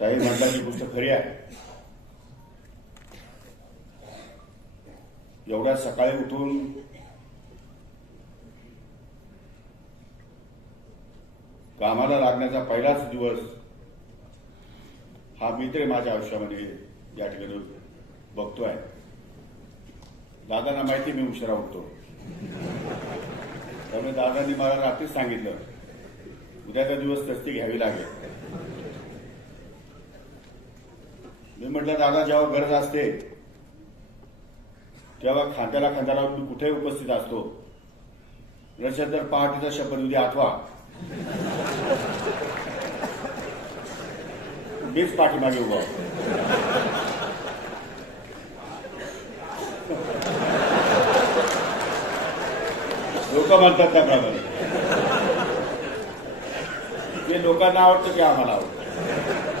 ताई म्हटलं ही गोष्ट खरी आहे. एवढ्या सकाळी उठून कामाला लागण्याचा पहिलाच दिवस हा मी तरी माझ्या आयुष्यामध्ये या ठिकाणी बघतोय. दादांना माहिती मी उशिरा उठतो, त्यामुळे दादांनी मला रात्रीच सांगितलं उद्याचा दिवस तस्ती घ्यावी लागेल. मी म्हटलं दादा जेव्हा गरज असते तेव्हा खांद्याला खांदा लावून मी कुठेही उपस्थित असतो. नसेल तर पहाटेचा शपथविधी आठवा मीच पाठीमागे उभा. लोक म्हणतात त्याप्रमाणे. जे लोकांना आवडतं ते आम्हाला आवडतं.